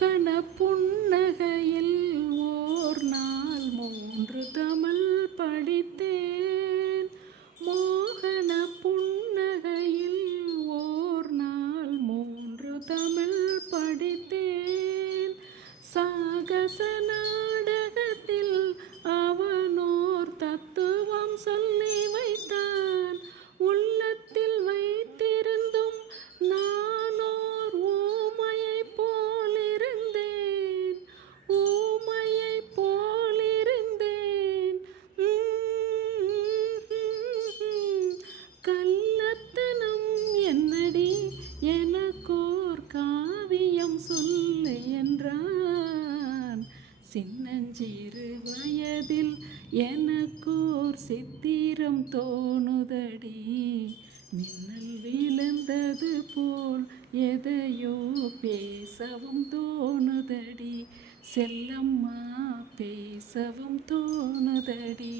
மோகன புன்னகையில் ஓர் நாள் மூன்று தமிழ் படித்தேன். மோகன புன்னகையில் ஓர் நாள் மூன்று தமிழ் படித்தேன். சாகச சின்னஞ்சிறு வயதில் எனக்கோர் சித்திரம் தோணுதடி. மின்னல் விழுந்தது போல் எதையோ பேசவும் தோணுதடி. செல்லம்மா பேசவும் தோணுதடி.